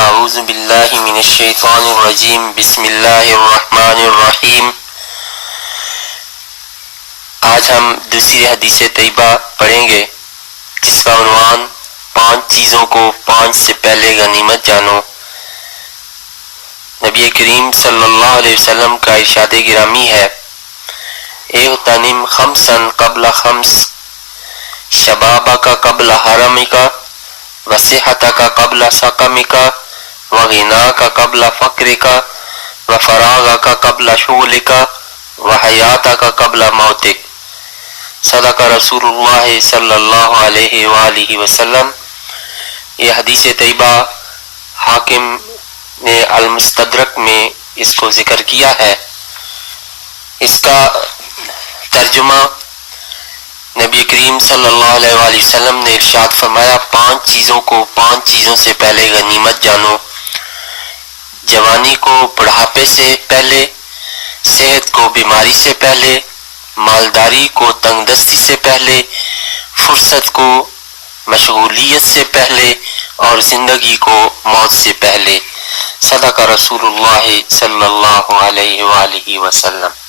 اعوذ باللہ من الشیطان الرجیم بسم اللہ الرحمن الرحیم۔ آج ہم دوسری حدیث طیبہ پڑھیں گے جس کا عنوان 5 چیزوں کو 5 سے پہلے غنیمت جانو۔ نبی کریم صلی اللہ علیہ وسلم کا ارشاد گرامی ہے، اغتنم خمسا قبل خمس، شبابک قبل حرمک، وصحتک قبل سقمک، وغناک قبل فقرک، وفراغک قبل شغلک، وحیاتک قبل موتک۔ صدق رسول اللہ صلی اللہ علیہ وآلہ وسلم۔ یہ حدیث طیبہ حاکم نے المستدرک میں اس کو ذکر کیا ہے۔ اس کا ترجمہ نبی کریم صلی اللہ علیہ وآلہ وسلم نے ارشاد فرمایا، 5 چیزوں کو 5 چیزوں سے پہلے غنیمت جانو۔ جوانی کو بڑھاپے سے پہلے، صحت کو بیماری سے پہلے، مالداری کو تنگ دستی سے پہلے، فرصت کو مشغولیت سے پہلے، اور زندگی کو موت سے پہلے۔ صدق رسول اللہ صلی اللہ علیہ وآلہ وسلم۔